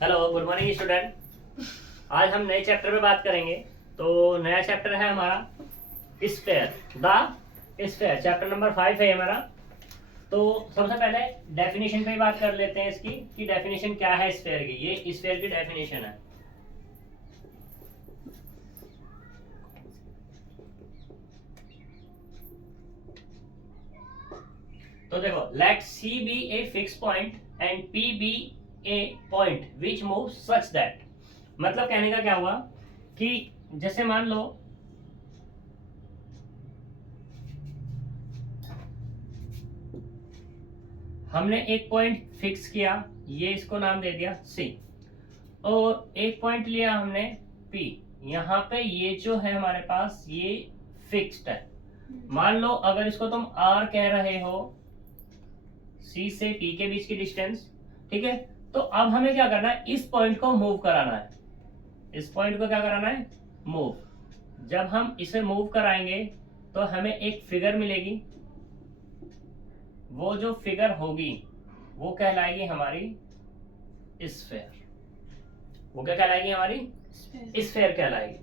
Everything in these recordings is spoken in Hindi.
Hello, good morning student. आज हम नए चैप्टर पे बात करेंगे। तो नया चैप्टर है हमारा sphere, the sphere. Chapter number 5 है ये हमारा। तो सबसे पहले डेफिनेशन पे ही बात कर लेते हैं इसकी कि डेफिनेशन क्या है स्फीयर की। ये स्फीयर की डेफिनेशन है। तो देखो, let C be a fixed point and P be a point which move such that. मतलब कहने का क्या हुआ कि जैसे मान लो हमने एक पॉइंट फिक्स किया, ये इसको नाम दे दिया सी, और एक पॉइंट लिया हमने पी। यहाँ पे ये जो है हमारे पास ये फिक्स्ड है। मान लो अगर इसको तुम आर कह रहे हो, सी से पी के बीच की डिस्टेंस, ठीक है। तो अब हमें क्या करना है, इस पॉइंट को मूव कराना है। इस पॉइंट को क्या कराना है, मूव। जब हम इसे मूव कराएंगे तो हमें एक फिगर मिलेगी। वो जो फिगर होगी वो कहलाएगी हमारी स्फीयर। वो क्या कहलाएगी, हमारी स्फीयर कहलाएगी।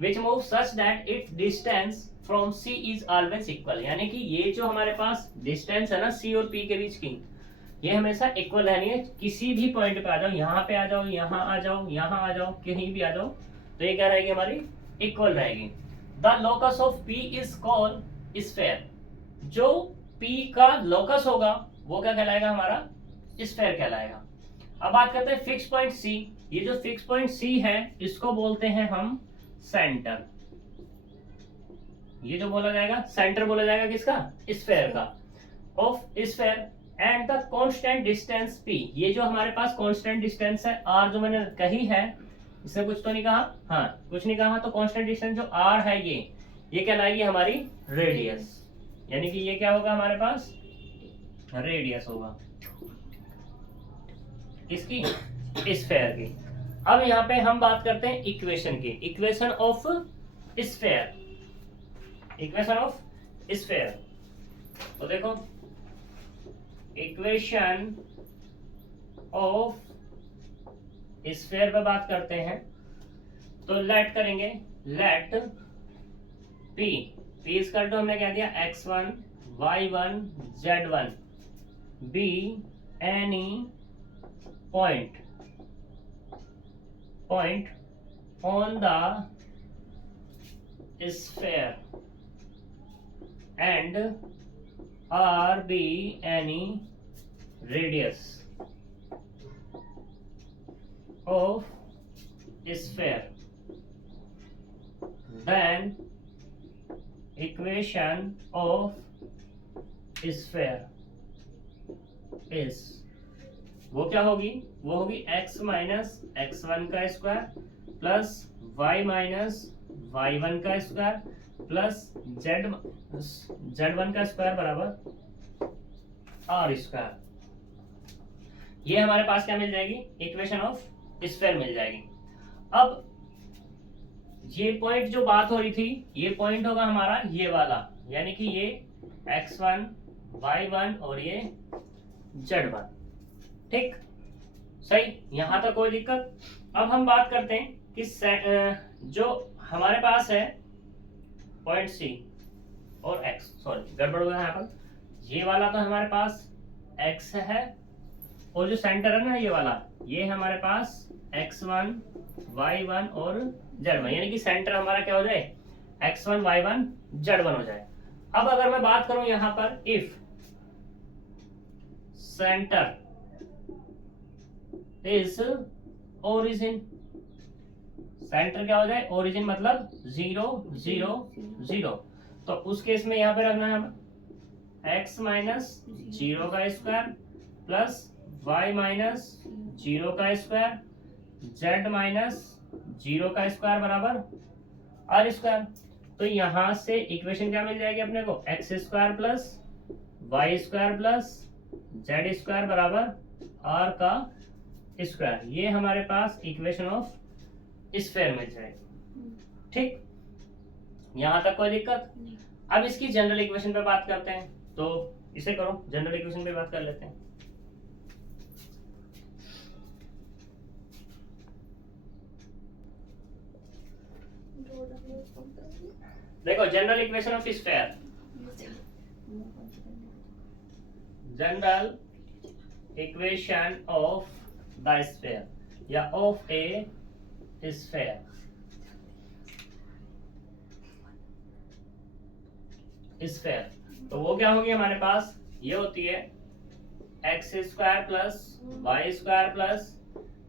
Which move such that it's distance from C is always equal. यानी कि ये जो हमारे पास डिस्टेंस है ना सी और पी के बीच की, ये हमेशा इक्वल रहनी है। किसी भी पॉइंट पे आ जाओ, यहाँ पे आ जाओ, यहाँ आ जाओ, यहाँ आ जाओ, कहीं भी आ जाओ, तो ये क्या रहेगी, हमारी इक्वल रहेगी। The locus of P is called sphere. जो पी का लोकस होगा वो क्या कहलाएगा, हमारा स्फीयर कहलाएगा। अब बात करते हैं फिक्स पॉइंट सी। ये जो फिक्स पॉइंट सी है इसको बोलते हैं हम सेंटर। ये जो बोला जाएगा सेंटर बोला जाएगा किसका, स्फीयर का, of sphere. And the constant distance P. ये जो हमारे पास कांस्टेंट डिस्टेंस है आर, जो मैंने कही है, इससे कुछ तो नहीं कहा, हाँ कुछ नहीं कहा। तो कांस्टेंट डिस्टेंस जो आर है ये कहलाएगी हमारी रेडियस। यानी कि ये क्या होगा, हमारे पास रेडियस होगा इसकी, स्फीयर की। अब यहाँ पे हम बात करते हैं इक्वेशन की। Equation of sphere, equation of sphere. तो देखो, इक्वेशन ऑफ स्फीयर पे बात करते हैं। तो लेट करेंगे, लेट पी, पी इज कर, हमने क्या दिया, x1 y1 z1 be any point on the sphere and R be any radius of sphere, then equation of sphere is, वो क्या होगी, वो होगी x माइनस x1 का square plus y minus y1 का स्क्वायर प्लस z1 का स्क्वायर बराबर r स्क्वायर। ये हमारे पास क्या मिल जाएगी, इक्वेशन ऑफ स्फीयर मिल जाएगी। अब ये पॉइंट जो बात हो रही थी, ये पॉइंट होगा हमारा ये वाला, यानी कि ये x1 y1 और ये z1, ठीक, सही, यहां तक कोई दिक्कत। अब हम बात करते हैं कि जो हमारे पास है पॉइंट सी और एक्स, सॉरी गड़बड़ हो गया यहाँ पर, ये वाला तो हमारे पास एक्स है, और जो सेंटर है ना ये वाला, ये हमारे पास x1 y1 और z1, यानी कि सेंटर हमारा क्या हो जाए, x1 y1 z1 हो जाए। अब अगर मैं बात करूं यहाँ पर, if centre is origin, centre क्या हो जाए, ओरिजिन मतलब 0 0 0, तो उस केस में यहाँ पे रखना है हम x माइनस 0 का स्क्वायर प्लस y माइनस 0 का स्क्वायर z माइनस 0 का स्क्वायर बराबर r स्क्वायर। तो यहां से इक्वेशन क्या मिल जाएगी अपने को, x square plus y square plus z square बराबर r का स्क्वायर। ये हमारे पास इक्वेशन ऑफ स्फीयर मिल जाएगी, ठीक, यहां तक कोई दिक्कत। अब इसकी जनरल इक्वेशन पे बात करते हैं। तो इसे करो, जनरल इक्वेशन पे बात कर लेते हैं। देखो general equation of sphere, general equation of the sphere या ऑफ ए स्फीयर, स्फीयर तो वो क्या होगी हमारे पास, ये होती है x square plus y square plus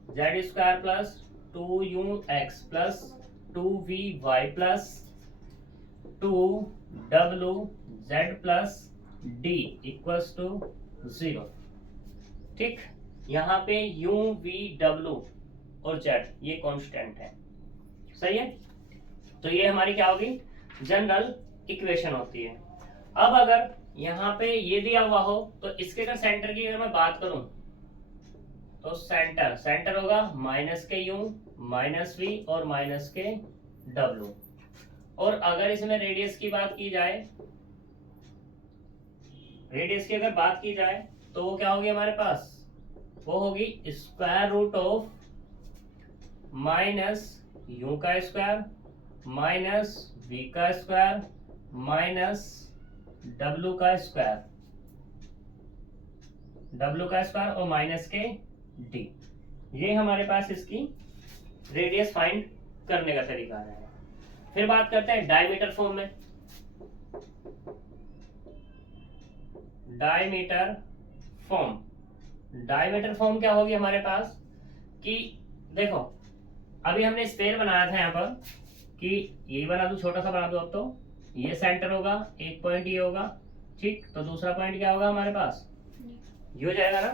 z square plus 2u(x) plus 2vy plus 2wz plus d equals to 0। ठीक, यहाँ पे u v w और z ये कांस्टेंट है, सही है। तो ये हमारी क्या होगी, जनरल इक्वेशन होती है। अब अगर यहाँ पे ये दिया हुआ हो तो इसके अगर सेंटर की अगर मैं बात करूं तो सेंटर होगा माइनस के यू माइनस वी और माइनस के डब्लू। और अगर इसमें रेडियस की बात की जाए, रेडियस की अगर बात की जाए तो वो क्या होगी हमारे पास, वो होगी square root of minus u का स्क्वायर माइनस वी का स्क्वायर माइनस डब्लू का स्क्वायर और माइनस के डी। ये हमारे पास इसकी रेडियस फाइंड करने का तरीका है। फिर बात करते हैं डायमीटर फॉर्म में। डायमीटर फॉर्म क्या होगी हमारे पास कि देखो अभी हमने स्फीयर बनाया था यहाँ पर कि ये बना दो, छोटा सा बना दो। अब तो ये सेंटर होगा, एक पॉइंट ये होगा, ठीक। तो दूसरा पॉइंट क्या होगा हमारे पास, ये हो जाएगा ना,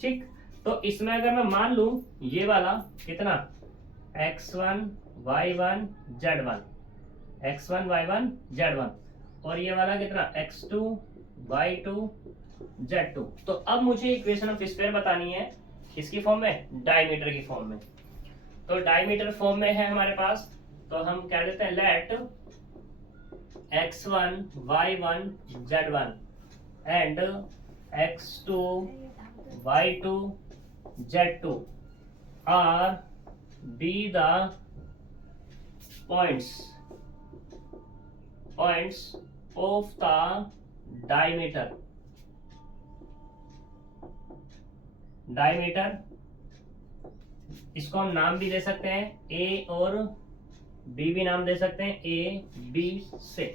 ठीक। तो इसमें अगर मैं मान लूं ये वाला कितना x1 y1 z1 x1 y1 z1 और ये वाला कितना x2 y2 z2। तो अब मुझे इक्वेशन ऑफ स्फीयर बतानी है किसकी फॉर्म में, डायमीटर की फॉर्म में। तो डायमीटर फॉर्म में है हमारे पास, तो हम कह देते हैं let x1 y1 z1 and x2 y2 z2 are be the points of the diameter इसको हम नाम भी दे सकते हैं, ए और बी भी नाम दे सकते हैं, ए बी से,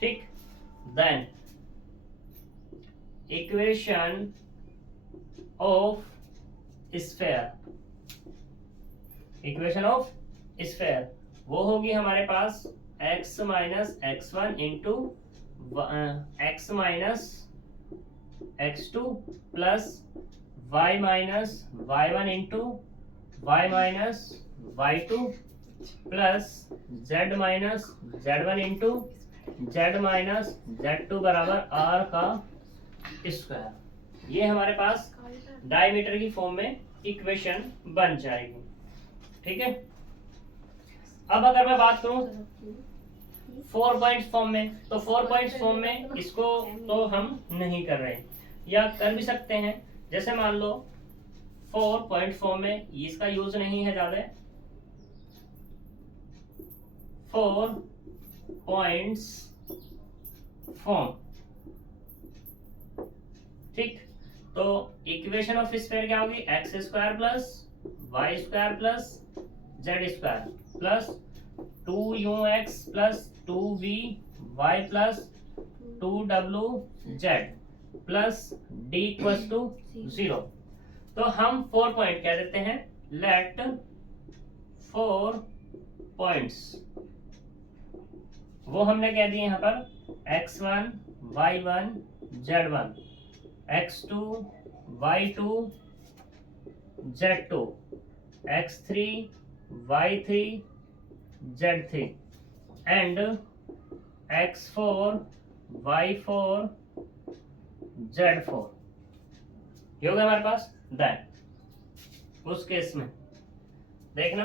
ठीक। देन इक्वेशन ऑफ स्फीयर वो होगी हमारे पास x minus x1 into x minus x2 plus y minus y1 into y minus y2 plus z minus z1 into z minus z2 बराबर r का स्क्वायर। ये हमारे पास डायमीटर की फॉर्म में इक्वेशन बन जाएगी, ठीक है। अब अगर मैं बात करूं 4 पॉइंट्स फॉर्म में, तो 4 पॉइंट्स फॉर्म में इसको तो हम नहीं कर रहे हैं, या कर भी सकते हैं। जैसे मान लो 4 पॉइंट फॉर्म में इसका यूज नहीं है ज्यादा, 4 पॉइंट्स फॉर्म, ठीक। तो इक्वेशन ऑफ स्फीयर क्या होगी, x square plus y square plus z square plus 2ux plus 2vy plus 2wz plus d equals to 0। तो हम 4 पॉइंट कह देते हैं, लेट 4 पॉइंट्स वो हमने कह दिए यहाँ पर x1 y1 z1 x2 y2 z2 x3 y3 z3 and x4 y4 z4। ये हो गया हमारे पास। देन उस केस में देखना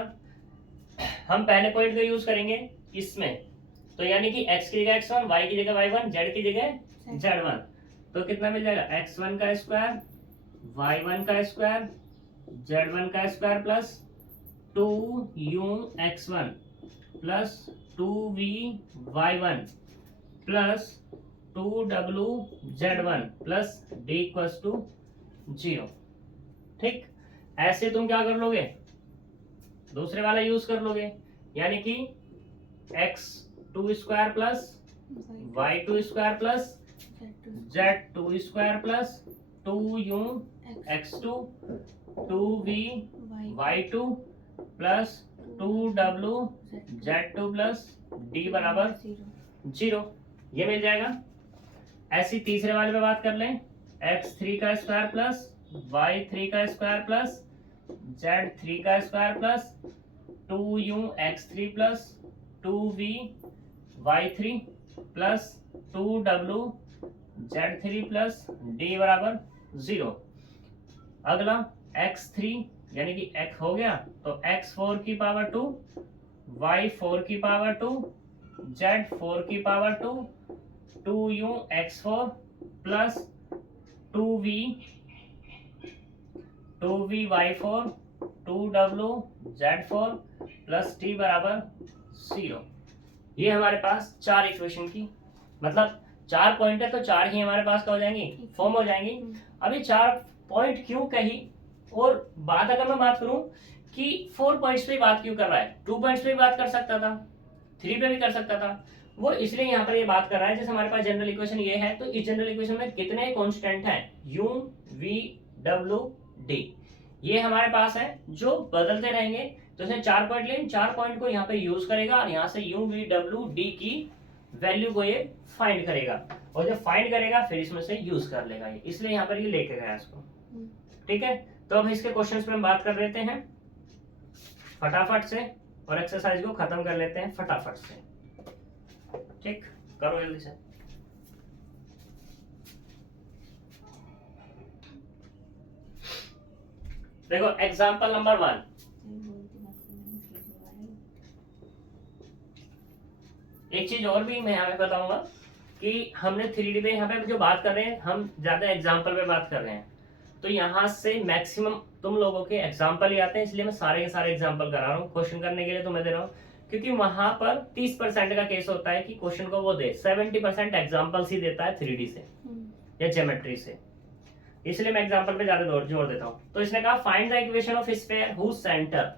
हम पहले पॉइंट का यूज करेंगे इसमें, तो यानी कि x की जगह x1 y की जगह y1 z की जगह z1। तो कितना मिल जाएगा, x1 का स्क्वायर y1 का स्क्वायर z1 का square plus 2ux1 plus 2v/y1 plus 2w/z1 plus d equals to 0। ठीक, ऐसे तुम क्या कर लोगे, दूसरे वाला यूज कर लोगे, यानी कि x2² plus y2² plus z2² plus 2u x2 2v/y2 plus 2w z2 plus d बराबर 0, ये मिल जाएगा। ऐसी तीसरे वाले पे बात कर लें, x3² plus y3² plus z3² plus 2u x3 plus 2v/y3 plus 2w z3 plus d बराबर 0। अगला x3 यानी कि x हो गया तो x4 की पावर 2 y4 की पावर 2 z4 की power 2 2u x4 plus 2v/y4 2w z4 plus t बराबर 0। ये हमारे पास चार इक्वेशन की, मतलब 4 पॉइंट है तो 4 ही हमारे पास क्या हो जाएंगी, फॉर्म हो जाएंगी। अभी 4 पॉइंट क्यों कही, और बात अगर मैं बात करूं कि 4 पॉइंट्स पे बात क्यों कर रहा है, 2 पॉइंट्स पे भी बात कर सकता था, 3 पे भी कर सकता था, वो इसलिए यहाँ पर ये बात कर रहा है जैसे हमारे पास जनरल इक्वेशन ये है, तो इस जनरल इक्वेशन में कितने कांस्टेंट हैं, u v w d, ये हमारे पास है जो बदलते रहेंगे। तो इसने 4 पॉइंट लिए, 4 पॉइंट को यहाँ पे यूज करेगा और यहाँ से u v w d की वैल्यू को ये फाइंड करेगा, और जब फाइंड करेगा फिर इसमें से यूज कर लेगा ये, इसलिए यहाँ पर ये लेके गया इसको। ठीक है, तो अब इसके क्वेश्चंस पे हम बात कर लेते हैं फटाफट से, और एक्सरसाइज को खत्म कर लेते हैं फटाफट से। ठीक, करो जल्दी से। देखो एग्जांपल नंबर 1, एक चीज और भी मैं यहाँ पे बताऊंगा कि हमने 3D पे यहाँ पे जो बात कर रहे हैं, हम ज्यादा एग्जांपल पे बात कर रहे हैं, तो यहाँ से मैक्सिमम तुम लोगों के एग्जांपल ही आते हैं, इसलिए मैं सारे के सारे एग्जांपल करा रहा हूँ क्वेश्चन करने के लिए, तो मैं दे रहा हूँ क्योंकि वहां पर 30% का केस होता है कि क्वेश्चन को वो दे, 70% एग्जांपल्स ही देता है 3D से या ज्योमेट्री से, इसलिए मैं एग्जांपल पे ज्यादा जोर देता हूँ। तो इसने कहा find the equation of sphere whose centre,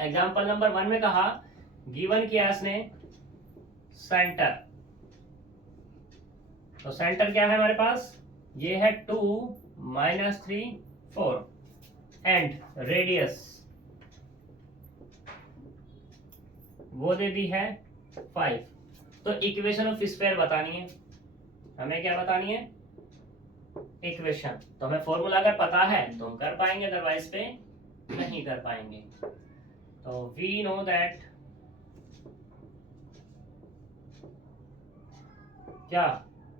example number 1 में कहा गिवन किया इसने सेंटर, तो सेंटर क्या है हमारे पास, ये है 2 -3 4 एंड रेडियस वो दे दी है 5। तो इक्वेशन ऑफ स्फीयर बतानी है हमें, क्या बतानी है, इक्वेशन। तो हमें फॉर्मूला अगर पता है तो हम कर पाएंगे, अदरवाइज पे नहीं कर पाएंगे। तो वी नो दैट क्या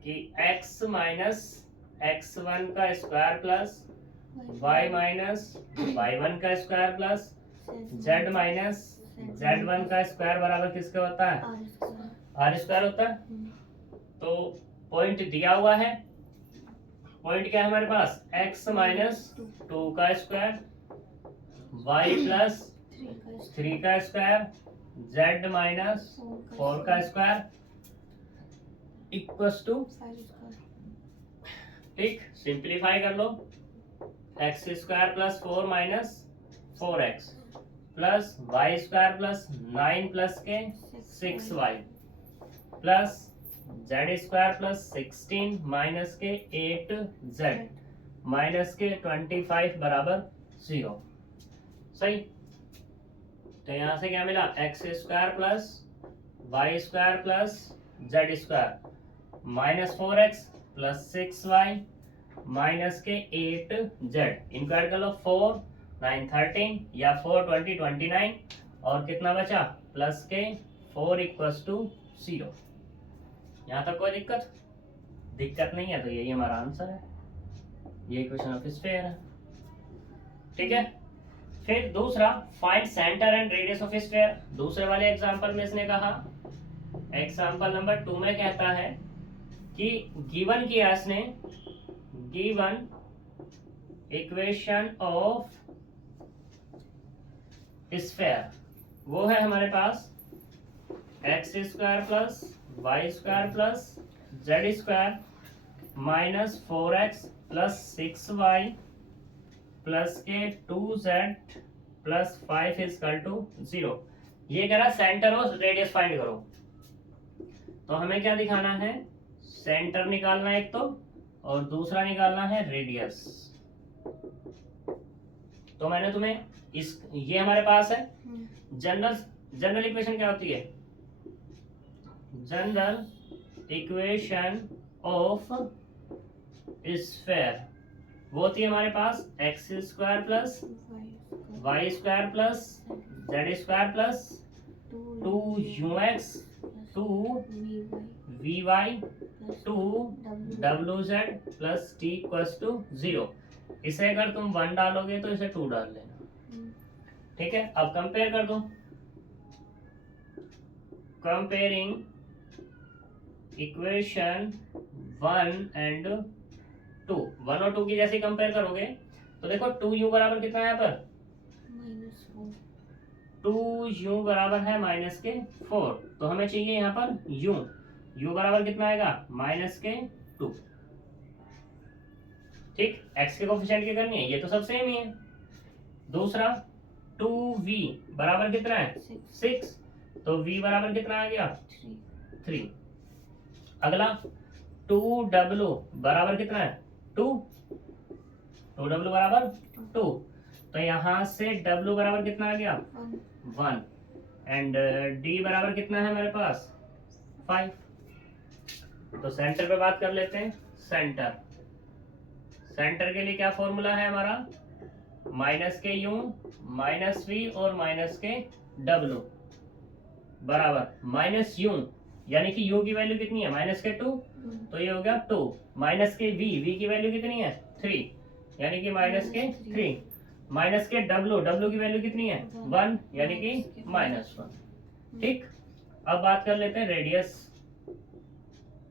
कि x माइनस x1 का square plus y minus y1 का square plus z minus z1 का स्क्वायर बराबर किसका होता है, r स्क्वायर होता है। तो पॉइंट दिया हुआ है, पॉइंट क्या है हमारे पास, x माइनस 2 का स्क्वायर y प्लस 3 का स्क्वायर z माइनस 4 का स्क्वायर इक्वल्स टू, ठीक, सिंप्लीफाई कर लो, x square plus 4 minus 4x plus y square plus 9 plus के 6y plus z square plus 16 minus के 8z माइनस के 25 बराबर 0। सही, तो यहां से क्या मिला, x square plus y square plus z square minus 4x plus 6y minus के 8z, इनको ऐड कर लो, 4 9 13 या 4 20 29, और कितना बचा प्लस के 4 इक्वल्स टू 0। यहाँ तक कोई दिक्कत नहीं है, तो यही हमारा आंसर है, ये इक्वेशन ऑफ स्फीयर है। ठीक है, फिर दूसरा find centre and radius of sphere, दूसरे वाले एग्जांपल में इसने कहा, एग्जांपल नंबर 2 में कहता है कि गिवन किया इसने, गिवन इक्वेशन ऑफ स्फीयर वो है हमारे पास x square plus y square plus z square minus 4x plus 6y plus के 2z प्लस 5 इजकल टू 0। ये कह रहा सेंटर और रेडियस फाइंड करो। तो हमें क्या दिखाना है, सेंटर निकालना है एक तो, और दूसरा निकालना है रेडियस। तो मैंने तुम्हें ये हमारे पास है जनरल इक्वेशन क्या होती है, जनरल इक्वेशन ऑफ स्फेयर वो होती है हमारे पास x square plus y square plus z square plus 2ux 2vy 2wz plus t equals to 0। इसे अगर तुम 1 डालोगे तो इसे 2 डाल लेना, ठीक है। अब कंपेयर कर दो, कंपेयरिंग इक्वेशन 1 एंड 2, 1 और 2 की जैसे कंपेयर करोगे तो देखो 2u बराबर कितना है यहाँ पर, 2u बराबर है माइनस के 4। तो हमें चाहिए यहाँ पर u बराबर कितना आएगा, माइनस के 2। ठीक, x के कोफिशिएंट की करनी है, ये तो सब सेम ही है। दूसरा 2v बराबर कितना है 6, तो v बराबर कितना आ गया 3। अगला 2w बराबर कितना है 2, 2w बराबर 2, तो यहां से w बराबर कितना आ गया 1 एंड d बराबर कितना है हमारे पास 5। तो सेंटर पे बात कर लेते हैं। सेंटर के लिए क्या फॉर्मूला है हमारा, माइनस के u माइनस v और माइनस के w बराबर माइनस u, यानी कि u की वैल्यू कितनी है माइनस के 2, तो ये हो गया 2 माइनस के v की वैल्यू कितनी है 3, यानी कि माइनस के 3 माइनस के w की वैल्यू कितनी है 1, यानी कि -1। ठीक, अब बात कर लेते हैं रेडियस।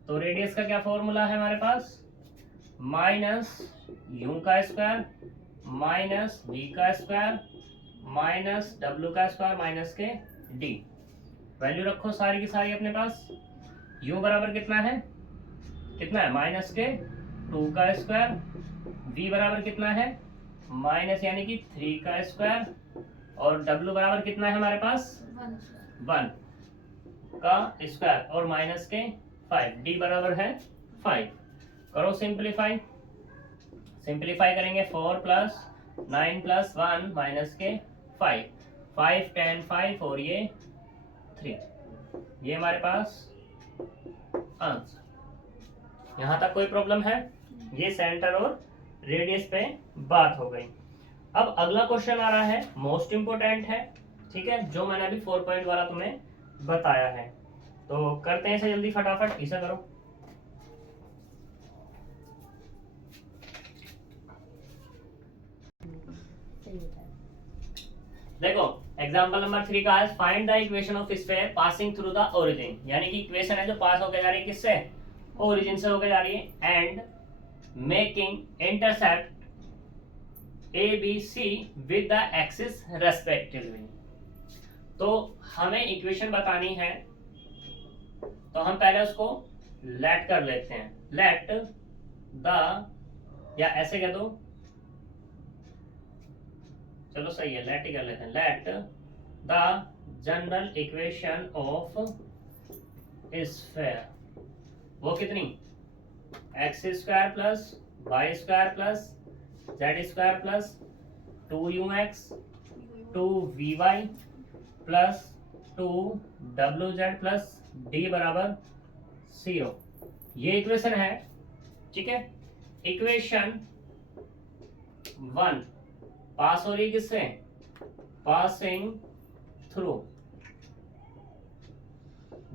तो रेडियस का क्या फॉर्मूला है हमारे पास, माइनस u का स्क्वायर माइनस v का स्क्वायर माइनस w का स्क्वायर माइनस के d। वैल्यू रखो सारी की सारी अपने पास। u बराबर कितना है माइनस के 2 का स्क्वायर, v बराबर कितना है माइनस यानी कि 3 का स्क्वायर, और w बराबर कितना है हमारे पास 1 का स्क्वायर और माइनस के 5, d बराबर है 5। करो सिंप्लीफाई करेंगे 4 प्लस 9 प्लस 1 माइनस के 5, 5 10 5 और ये 3, ये हमारे पास आंसर। यहां तक कोई प्रॉब्लम है, ये सेंटर और रेडियस पे बात हो गई। अब अगला क्वेश्चन आ रहा है, मोस्ट इंपोर्टेंट है, ठीक है, जो मैंने अभी 4 पॉइंट वाला तुम्हें बताया है। तो करते हैं इसे जल्दी फटाफट, इसे करो। देखो एग्जांपल नंबर 3 का है, find the equation of sphere passing through the origin, यानी कि इक्वेशन है जो पास होकर जा रही है किससे, ओरिजिन से होकर जा रही है, and making intercept A B c with the axis respectively. तो हमें इक्वेशन बतानी है, तो हम पहले उसको लेट कर लेते हैं, लेट द, या ऐसे कह दो, चलो सही है, लेट ही कर लेते हैं, let the general equation of sphere वो कितनी, x square plus y square plus z square plus 2ux 2vy plus 2wz plus d बराबर 0। ये इक्वेशन है, ठीक है। इक्वेशन 1 पास हो रही है किससे, passing through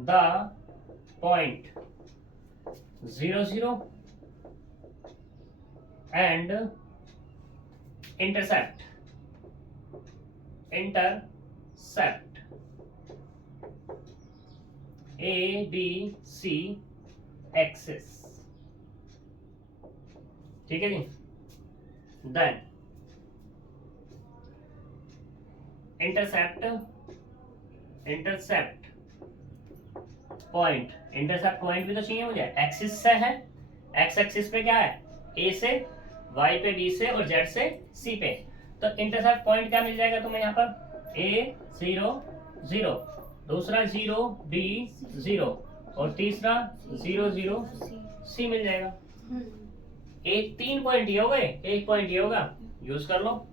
the point 0 0 and intercept A B C axis, ठीक है जी। Then intercept point, intercept point भी तो चाहिए मुझे, एक्सिस से है, एक्स एक्सिस पे क्या है, ए से, वाई पे बी से और जेड से सी पे। तो इंटरसेप्ट पॉइंट क्या मिल जाएगा तुम्हें यहाँ पर, ए 0 0, दूसरा 0 बी 0 और तीसरा 0 0 सी मिल जाएगा। एक 3 पॉइंट ये हो गए, एक पॉइंट ये होगा, यूज कर लो।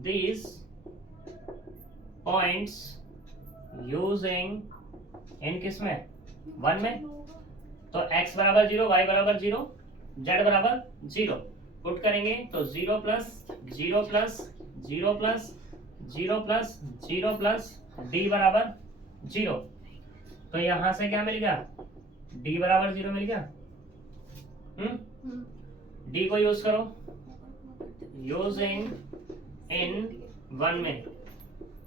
These points using इन किस में, 1 में, तो x बराबर 0, y बराबर 0, z बराबर 0 पुट करेंगे तो 0 plus 0 plus 0 plus 0 plus 0 plus d बराबर 0। तो यहां से क्या मिल गया, d बराबर 0 मिल गया। d को यूज करो, यूजिंग इन 1 में,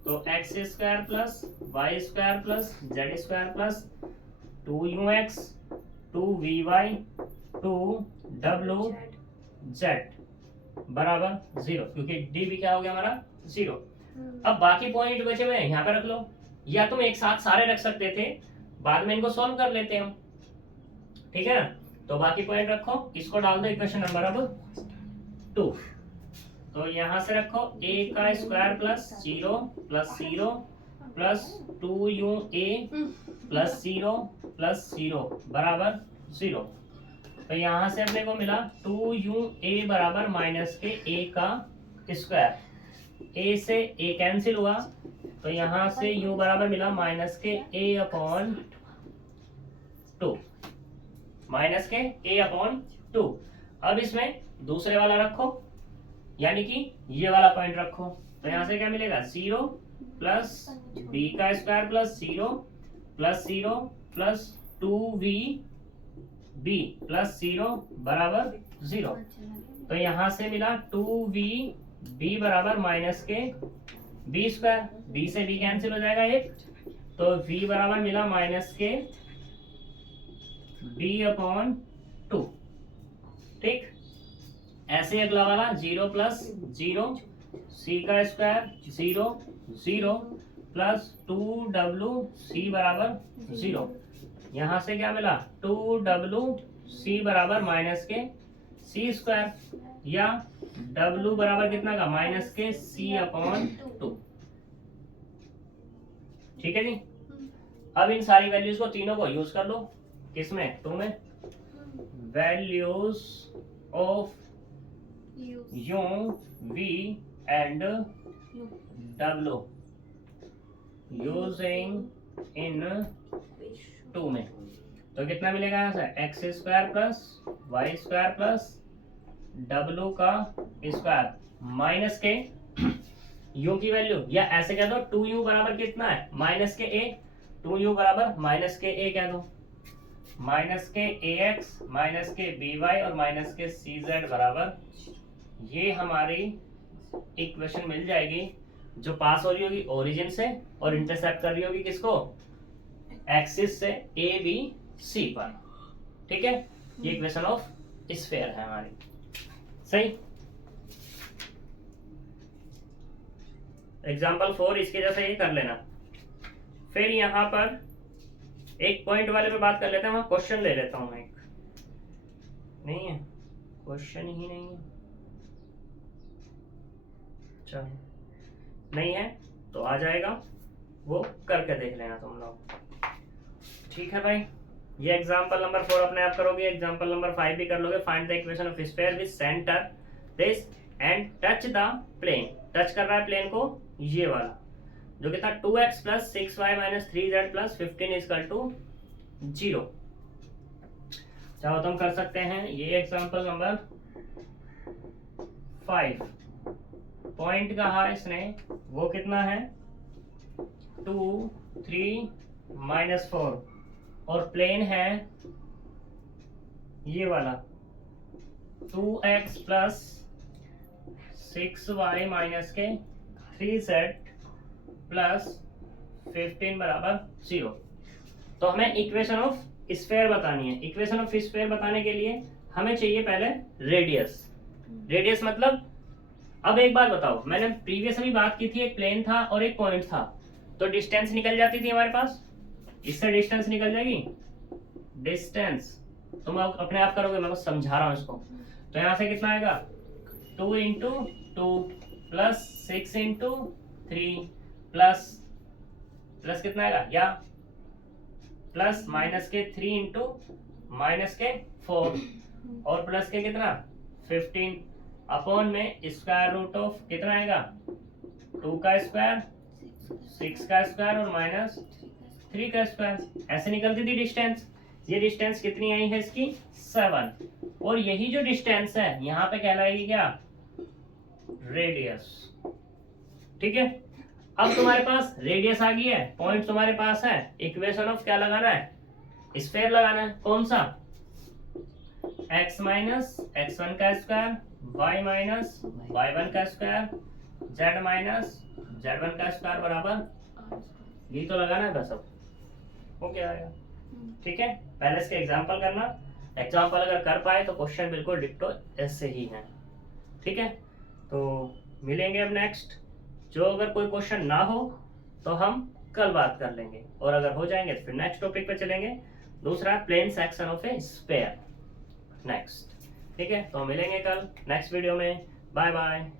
तो x square plus y square plus z square plus 2ux 2vy 2wz बराबर 0, क्योंकि डी भी क्या हो गया हमारा 0। अब बाकी पॉइंट बचे हुए यहाँ पे रख लो, या तुम एक साथ सारे रख सकते थे, बाद में इनको सॉल्व कर लेते हैं हम, ठीक है ना। तो बाकी पॉइंट रखो, इसको डाल दो इक्वेशन नंबर अब 2। तो यहां से रखो a का square plus 0 plus 0 plus 2uA plus 0 plus 0 बराबर 0। तो यहां से अपने को मिला 2uA बराबर माइनस के a का स्क्वायर, a से a कैंसिल हुआ, तो यहां से u बराबर मिला माइनस के a अपॉन 2, माइनस के a अपॉन 2। अब इसमें दूसरे वाला रखो, यानी कि ये वाला पॉइंट रखो, तो यहां से क्या मिलेगा 0 प्लस b का square plus 0 plus 0 plus 2vb plus 0 बराबर 0। तो यहां से मिला 2vb बराबर माइनस के b स्क्वायर, b से b कैंसिल हो जाएगा एक, तो v बराबर मिला माइनस के b अपॉन 2, ठीक। ऐसे अगला वाला 0 प्लस 0 c का स्क्वायर 0 0 प्लस 2wc बराबर 0। यहां से क्या मिला 2wc बराबर माइनस के c स्क्वायर, या w बराबर कितना का माइनस के c अपॉन 2, ठीक है जी। अब इन सारी वैल्यूज को तीनों को यूज कर लो, किसमें 2 में, values of u v and w using in 2 में, तो कितना मिलेगा यहाँ से x square plus y square plus w का स्क्वायर माइनस के u की वैल्यू, या ऐसे कह दो 2u बराबर कितना है माइनस के a, 2u बराबर माइनस के a कह दो, माइनस के ax माइनस के by और माइनस के cz बराबर, ये हमारी इक्वेशन मिल जाएगी जो पास हो रही होगी ओरिजिन से और इंटरसेप्ट कर रही होगी किसको, एक्सिस से ए बी सी पर, ठीक है। ये इक्वेशन ऑफ स्फीयर है हमारी, सही। एग्जाम्पल 4 इसके जैसे ही कर लेना। फिर यहाँ पर एक पॉइंट वाले पे बात कर लेते हैं, वहां क्वेश्चन ले लेता हूं मैं, एक नहीं है क्वेश्चन ही नहीं है, चलो नहीं है तो आ जाएगा, वो करके देख लेना तुम लोग, ठीक है भाई। ये एग्जांपल नंबर 4 अपने आप करोगे, एग्जांपल नंबर 5 भी कर लोगे। Find the equation of sphere with centre this and touch the plane, touch कर रहा है प्लेन को ये वाला, जो कि था 2x plus 6y minus 3z plus 15 equal to 0। चाहो तुम कर सकते हैं। ये एग्जांपल नंबर 5, पॉइंट कहा इसने, वो कितना है 2 3 माइनस 4, और प्लेन है ये वाला 2x प्लस 6y माइनस के 3z प्लस 15 बराबर 0। तो हमें इक्वेशन ऑफ स्फीयर बतानी है। इक्वेशन ऑफ स्फीयर बताने के लिए हमें चाहिए पहले रेडियस। रेडियस मतलब, अब एक बात बताओ, मैंने प्रीवियस अभी बात की थी, एक प्लेन था और एक पॉइंट था, तो डिस्टेंस निकल जाती थी हमारे पास, इससे डिस्टेंस निकल जाएगी, डिस्टेंस तुम अपने आप करोगे, मैं बस समझा रहा हूँ इसको। तो यहाँ से कितना आएगा 2 into 2 plus 6 into 3 plus plus कितना आएगा या प्लस माइनस के 3 इंटू माइनस के 4 और प्लस के कितना 15 अपॉन में स्क्वायर रूट ऑफ कितना आएगा 2 का स्क्वायर 6 का स्क्वायर और माइनस 3 का स्क्वायर। ऐसे निकलती थी डिस्टेंस। ये डिस्टेंस कितनी आई है इसकी 7, और यही जो डिस्टेंस है यहाँ पे कहलाएगी क्या रेडियस। ठीक है, अब तुम्हारे पास रेडियस आ गई है, पॉइंट तुम्हारे पास है, इक्वेशन ऑफ क्या लगाना है स्फीयर लगाना है। कौन सा x माइनस x1 का स्क्वायर y माइनस y1 का स्क्वायर z माइनस z1 का स्क्वायर बराबर ये तो लगाना है बस। अब हो गया आएगा। ठीक है, पहले इसके एग्जांपल करना, एग्जांपल अगर कर पाए तो क्वेश्चन बिल्कुल डिक्टो ऐसे ही है। ठीक है, तो मिलेंगे अब नेक्स्ट। जो अगर कोई क्वेश्चन ना हो तो हम कल बात कर लेंगे, और अगर हो जाएंगे तो फिर नेक्स्ट टॉपिक पे चलेंगे, दूसरा plane section of a sphere next. ठीक है, तो मिलेंगे कल नेक्स्ट वीडियो में। Bye bye.